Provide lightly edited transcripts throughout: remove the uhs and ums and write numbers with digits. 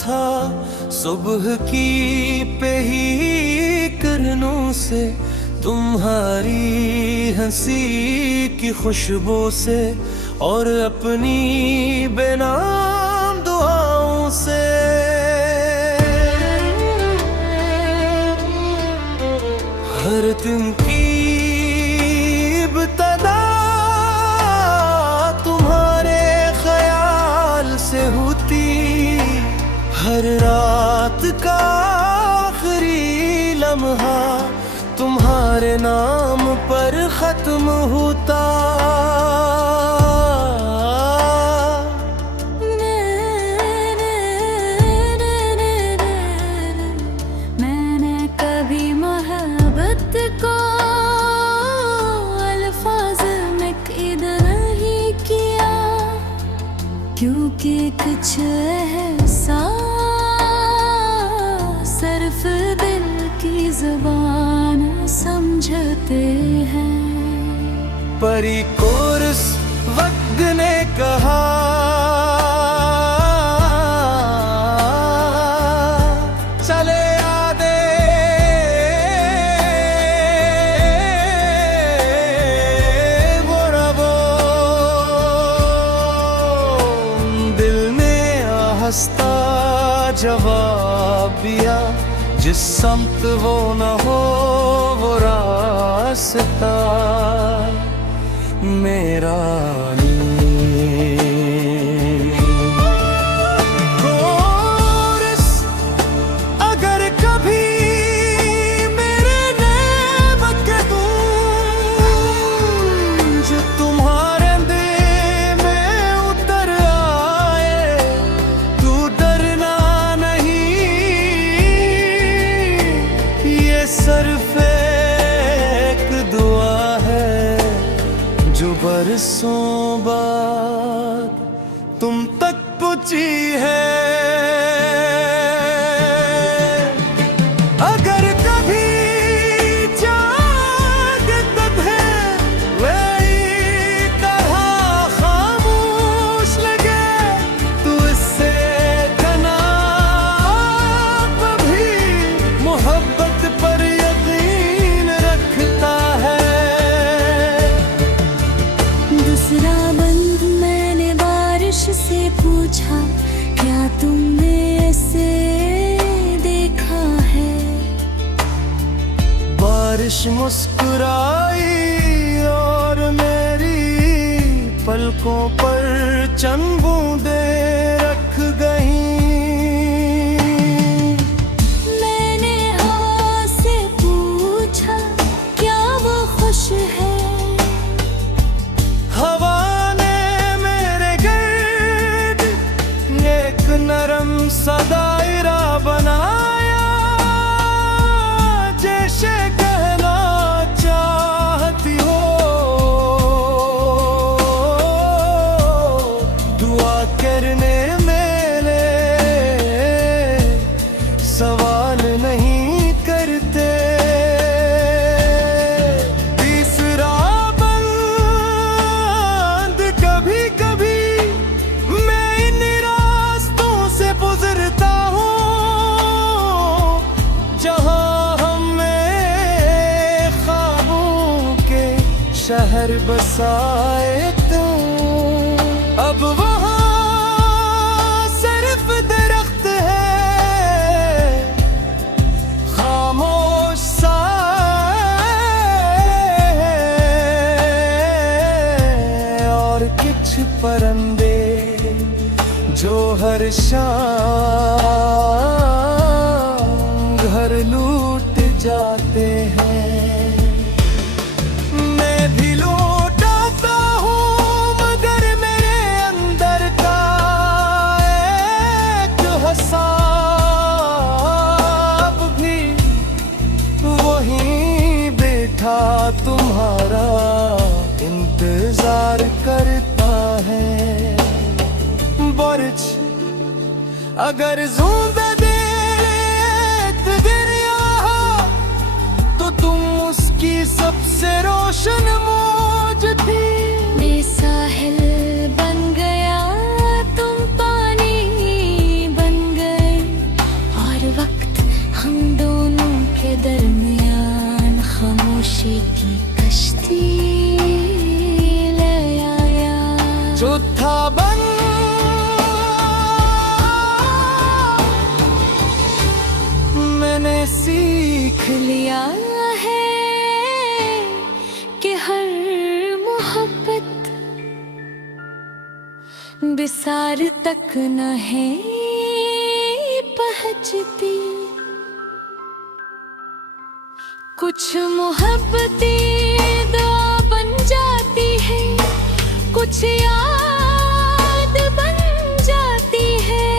था सुबह की पही किरणों से, तुम्हारी हंसी की खुशबू से और अपनी बेनाम दुआओं से। हर दिन की इब्तिदा तुम्हारे ख्याल से होती, हर रात का आखिरी लम्हा तुम्हारे नाम पर खत्म होता। मैंने कभी मोहब्बत को अल्फाज में कैद नहीं किया, क्योंकि कुछ एहसास सिर्फ दिल की जुबान समझते हैं। परी कोरस वक्त ने कहा, चले आदे वो रवो। दिल ने हंसता जवाब दिया, जिस समत वो न हो वो रास्ता मेरा नहीं। कोरस अगर कभी मेरे नैब के गूंज तुम्हारे दिल में उतर आए, तू डरना नहीं, ये सिर्फ एक दुआ है जो बरसों बाद तुम तक पहुंची है। अगर कभी जाग तधे वही तरह खामोश लगे, तो इससे कनाब भी मोहब्बत पर यकीन रखता है। दूसरा बंद मैंने बारिश से पूछा, क्या तुमने ऐसे देखा है? बारिश मुस्कुराई और मेरी पलकों पर चंद बूंदें रख गई। मैंने हवा से पूछा, क्या वो खुश है? हवा ने मेरे गिर्द एक नरम सा दायरा बनाया, जैसे कहना चाहती हो दुआ करने मेरे सवाल नहीं करते। तीसरा बंद कभी कभी मैं इन रास्तों से गुजरता हूँ, जहाँ हमें ख्वाबों के शहर बसाए तुम। अब वहाँ सिर्फ दरख्त है खामोश सा, और कुछ परिंदे जो हर शाम घर लूट जाते हैं। मैं भी लौटाता हूँ, मगर मेरे अंदर का एक हसाब भी वहीं बैठा तुम्हारा इंतजार करता है। बर्च अगर ज़ूंदा देत गिरिया हो, तो तुम उसकी सबसे रोशन मौज थी। बेसाहिल बन गया तुम, पानी बन गए बिसार तक न है पहुंचती। कुछ मोहब्बतें दुआ बन जाती है, कुछ याद बन जाती है,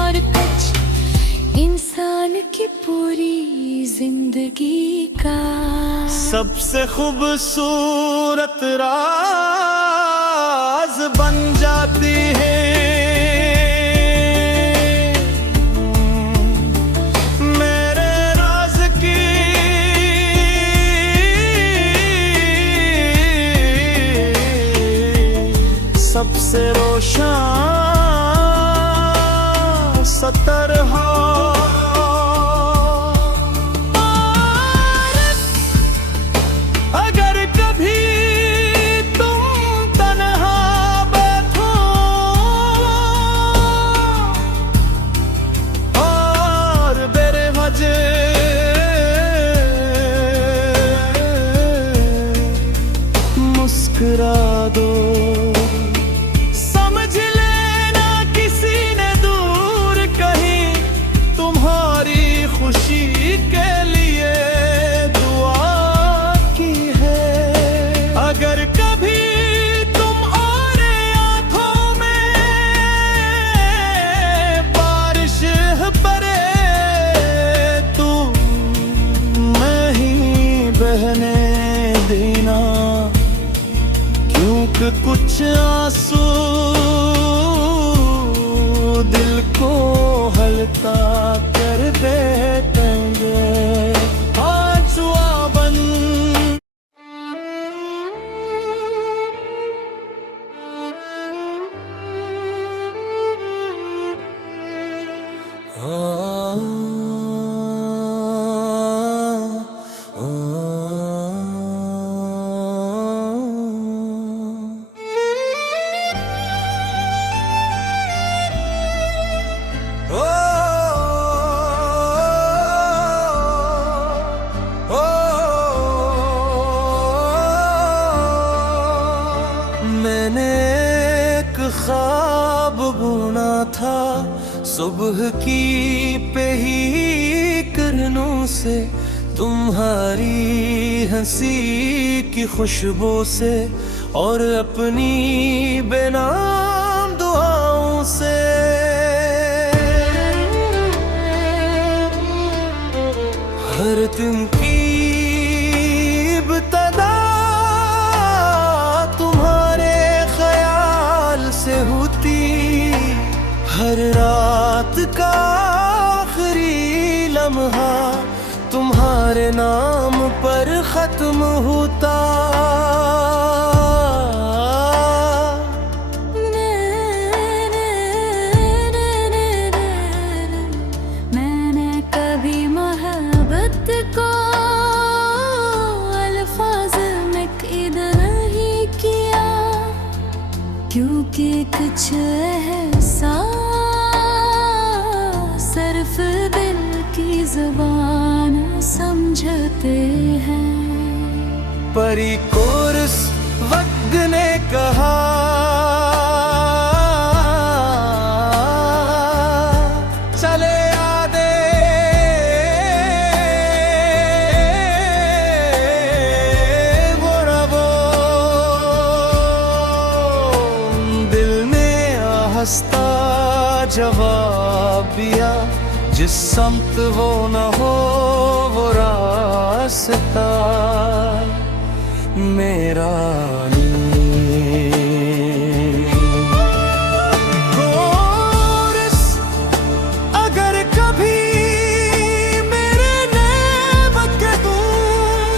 और कुछ इंसान की पूरी जिंदगी का सबसे खूबसूरत राज बन जाती है। मेरे राज की सबसे रोशन सतर हो। मुस्कुरा दो, समझ लेना किसी ने दूर कहीं तुम्हारी खुशी के लिए दुआ की है। अगर कभी तुम और आंखों में बारिश पड़े तो मैं ही बहने देना, क्योंकि कुछ आंसू दिल को हल्का कर देंगे। आंसुआ बन मैंने एक ख्वाब बुना था, सुबह की पही किरणों से, तुम्हारी हंसी की खुशबू से, और अपनी बेनाम दुआओं से। हर दिन की इब्तिदा तुम्हारे ख्याल से होती, हर रात का आखिरी लम्हा तुम्हारे नाम पर खत्म होता। मैंने कभी मोहब्बत को अल्फाज में कैद नहीं किया, क्योंकि कुछ एहसास सिर्फ दिल की जुबान समझते हैं। परी कोरस वक्त ने कहा, चले आदे वो रवो, दिल ने हंसता जवाब दिया, जिस समत वो न हो वो रास्ता मेरा कोरस। अगर कभी मेरे नैब के गूंज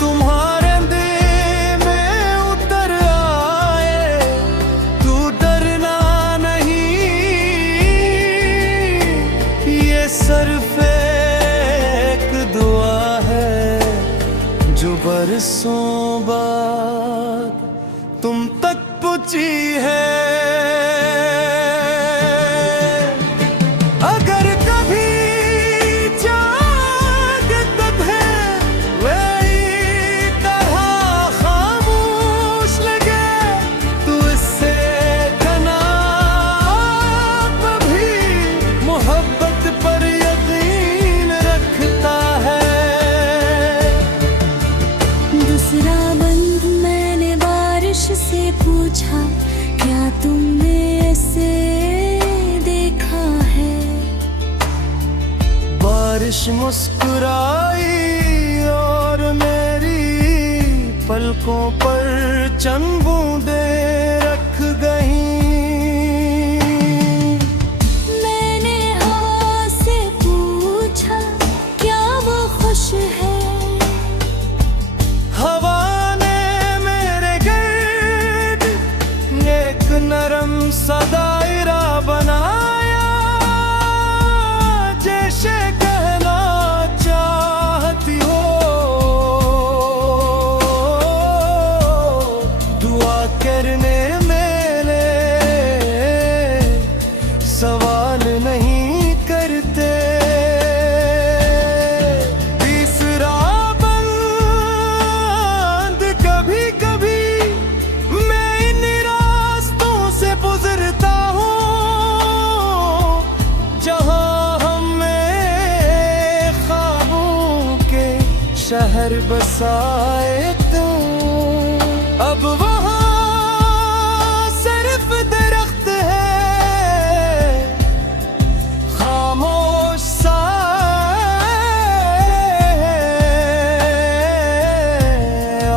तुम्हारे दिल में उतर आए, तू डरना नहीं, ये सिर्फ एक दुआ है जो बरसों बाद तुम तक पहुंची है। अगर कभी जागत है वही तरह खामोश लगे, बारिश मुस्कुराई और मेरी पलकों पर चंद बूंदें रख गई। मैंने हवा से पूछा क्या वो खुश है। हवा ने मेरे गिर्द एक नरम सा दायरा बनाया, जैसे कहना चाहती हो दुआ करने मेरे सवाल नहीं करते। तीसरा बंद कभी कभी मैं इन रास्तों से गुजरता हूँ जहाँ हमें ख्वाबों के शहर बसाए तुम। अब वहाँ सिर्फ दरख्त है खामोश सा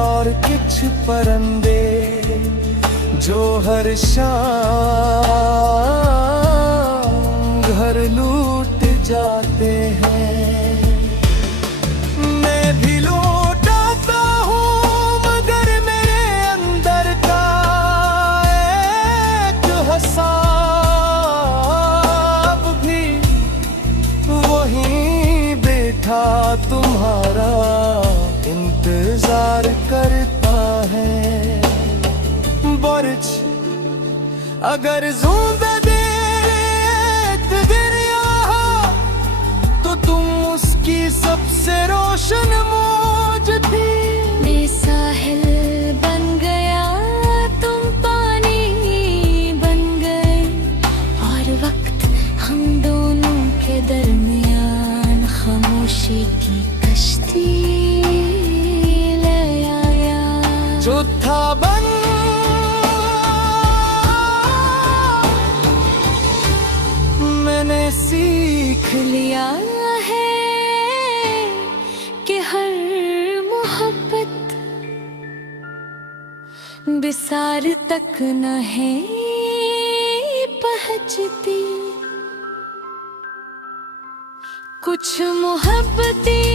और कुछ परिंदे जो हर शाम घर लूट जाते हैं। मैं भी लौटाता हूँ मगर मेरे अंदर का एक हसाब भी वहीं बैठा तुम्हारा इंतजार करता है। बर्च अगर ज़िंदा एक दरिया हो तो तुम उसकी सबसे रोशन मौज थी। मैं साहिल बन गया तुम पानी बन गए और वक्त हम दोनों के दरमियान खामोशी की कश्ती ले आया। चौथा बन मैंने सीख लिया है कि हर मोहब्बत बिसार तक न है पहुंचती। कुछ मोहब्बतें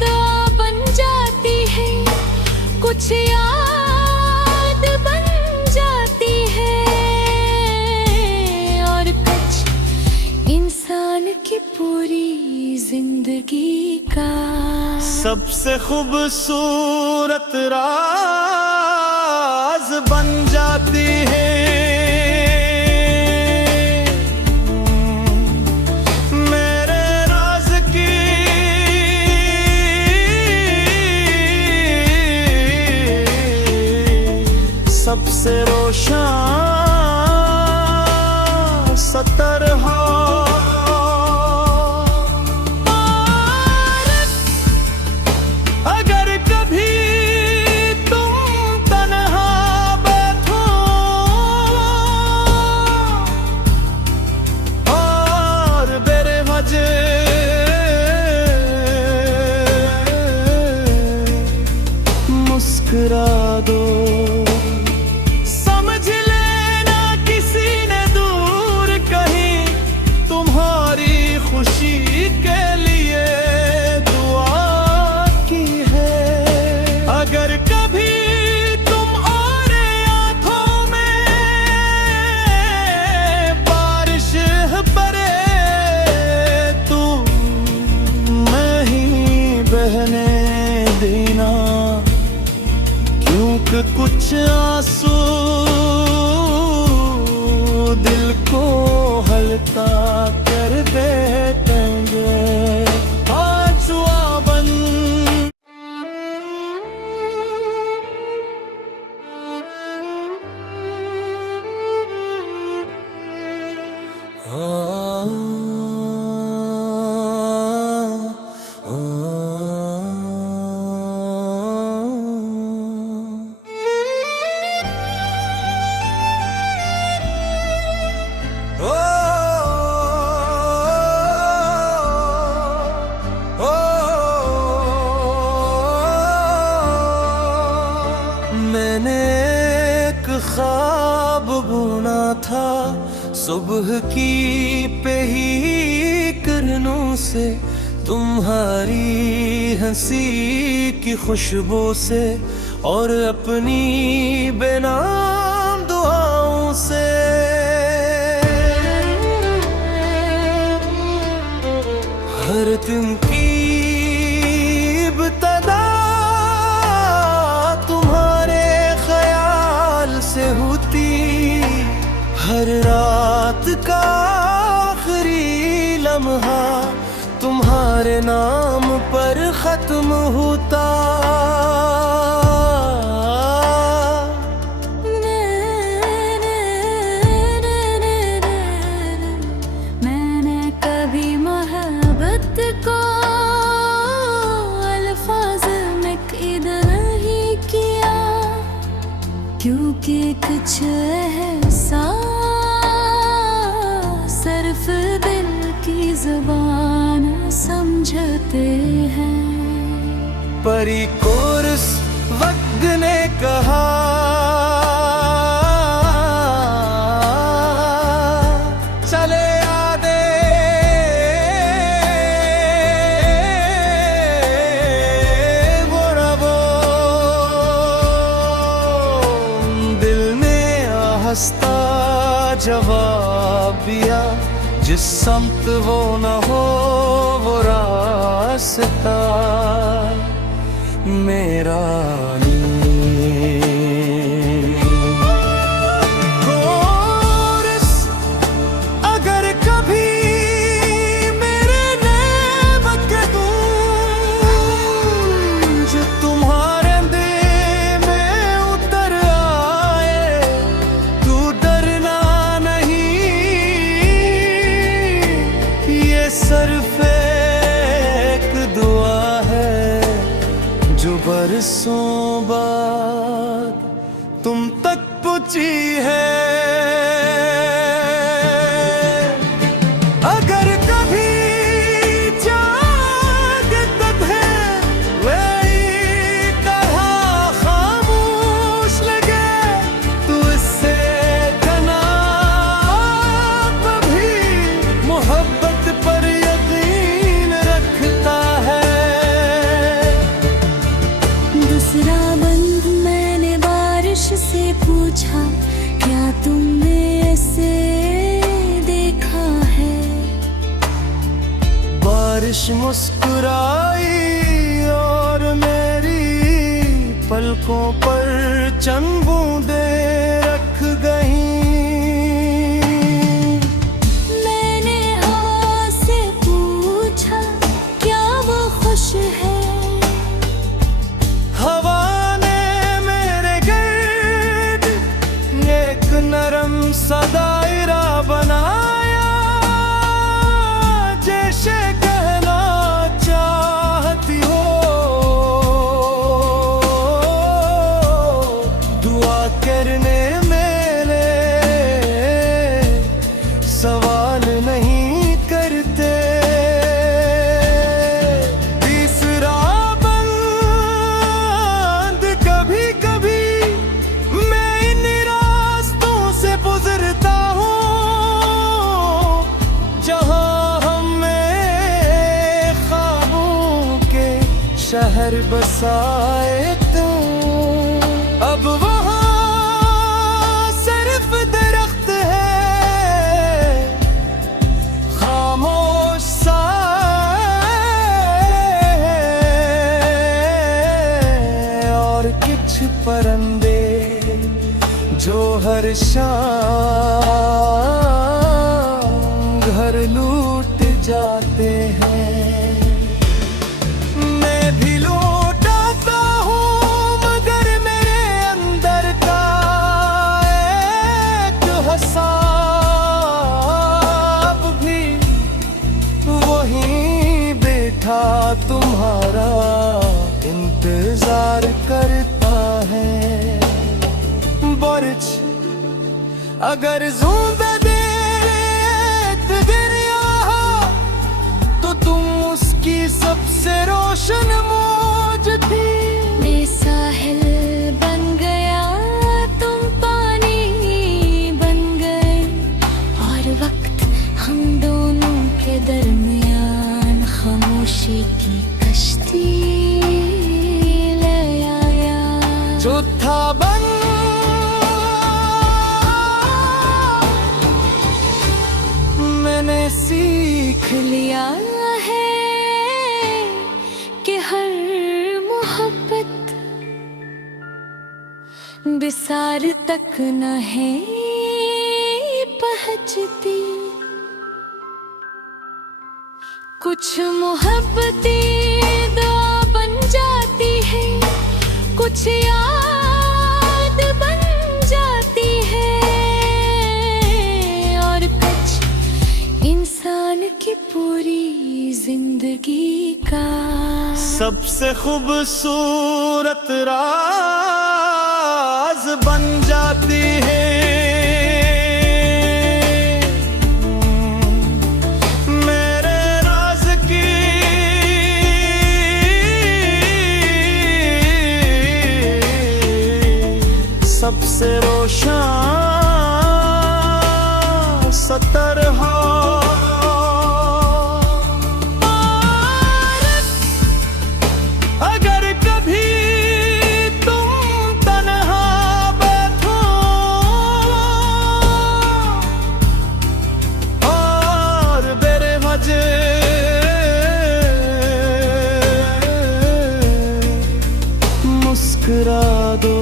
दुआ बन जाती है, कुछ याद बन जाती है और कुछ इंसान की पूरी जिंदगी का सबसे खूबसूरत राज बन जाती है। मेरे राज की सबसे रोशन सतर हो। अगर कभी तुम तन्हा बैठो और बेवजह मुस्कुरा दो, समझ लेना किसी ने दूर कहीं तुम्हारी खुशी के लिए दुआ की है। अगर कभी तुम और आंखों में बारिश पड़े तो मैं ही बहने देना, क्योंकि कुछ आंसू दिल को हल्का कर देंगे। पांचवा बन सुबह की पही किरणों से, तुम्हारी हंसी की खुशबू से, और अपनी बेनाम दुआओं से। हर दिन की इब्तिदा तुम्हारे ख्याल से होती, हर रात का आखिरी लम्हा तुम्हारे नाम पर खत्म होता। मैंने कभी मोहब्बत को अल्फाज में कैद नहीं किया, क्योंकि कुछ एहसास सिर्फ दिल की ज़ुबान समझते हैं। परी कोरस वक्त ने कहा, चले आदे वो रबो। दिल ने हंसता जवाब दिया, जिस समत वो न हो वो रास्ता मेरा नहीं। कोरस अगर कभी मेरे नेमत गूंज तुम्हारे दिल में उतर आए, तू डरना नहीं, ये सिर्फ एक दुआ है जो बरसों बाद तुम तक पहुंची है। अगर कभी जागत है वही तरह खामोश लगे, तो इससे घना भी मोहब्बत पर यकीन रखता है। दूसरा बंद मैंने बारिश से पूछा, क्या तुमने ऐसे देखा है? बारिश मुस्कुराई और मेरी पलकों पर चंद बूंदें रख गई। मैंने हवा से पूछा, क्या वो खुश है? हवा ने मेरे गिर्द एक नरम सा दायरा बनाया, जैसे कहना चाहती हो दुआ करने मेरे सवाल नहीं करते। तीसरा बंद कभी कभी मैं इन रास्तों से गुजरता हूँ, जहाँ हमें ख्वाबों के शहर बसाए तू। अब वहाँ सिर्फ दरख्त है खामोश सा, और कुछ परिंदे जो हर शाम घर लूट जाते हैं। मैं भी लौटाता हूँ, मगर मेरे अंदर का एक हसाब भी वहीं बैठा तुम्हारा इंतजार करता है। बर्च अगर ज़िंदा देख दुनिया हो, तो तुम उसकी सबसे रोशन मौज थी। मैं साहिल बन गया, तुम पानी बन गए, और झूठा बन मैंने सीख लिया है कि हर मोहब्बत बिसार तक न है पहुंचती। कुछ मोहब्बतें दुआ बन जाती है, कुछ याद बन जाती है, और कुछ इंसान की पूरी जिंदगी का सबसे खूबसूरत राज बन जाती है। मेरे राज की सबसे रोशन सतर हो। अगर कभी तुम तन्हा बैठो और मेरे मजे मुस्कुरा दो,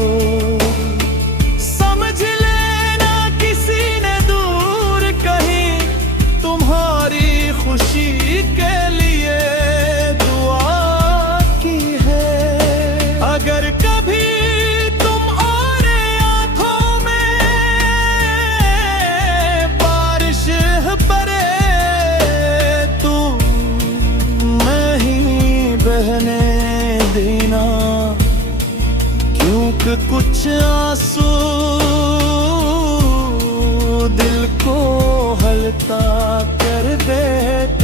समझ लेना किसी ने दूर कहीं तुम्हारी खुशी के लिए दुआ की है। अगर कभी तुम और आंखों में बारिश पड़े तो मैं ही बहने देना, क्योंकि कुछ आंसू दिल को हल्का कर देते